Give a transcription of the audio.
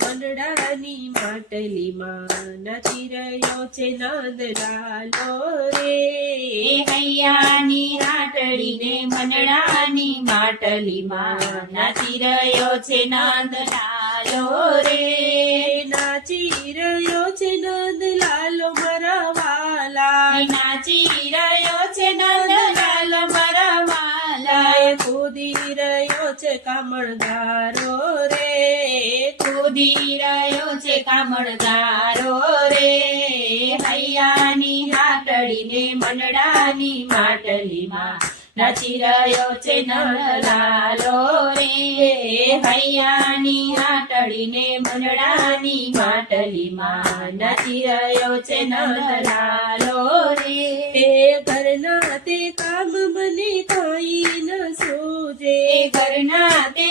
મંડળાની માટલીમાં નાચી રહ્યો છે નંદલાલો રે. હૈયાની હાટડી ને મંડળાની માટલીમાં નાચી રહ્યો છે નંદલાલો રે. નાચી રહ્યો છે નંદલાલો મારા વાલા, નાચી રહ્યો છે નંદલાલ મારા વાલા. કૂદી રહ્યો છે કામણગારો રે. કૂદી રહ્યો છે કામણગારો રે. હૈયાની હાટડી ને મંડળાની માટલીમાં નાચી રહ્યો છે નંદલાલો રે. હૈયાની હાટડી ને મંડળાની માટલીમાં નાચી રહ્યો છે નંદલાલો રે. ઘરના તે કામ મને કાંઈ ન સૂજે. ઘરના તે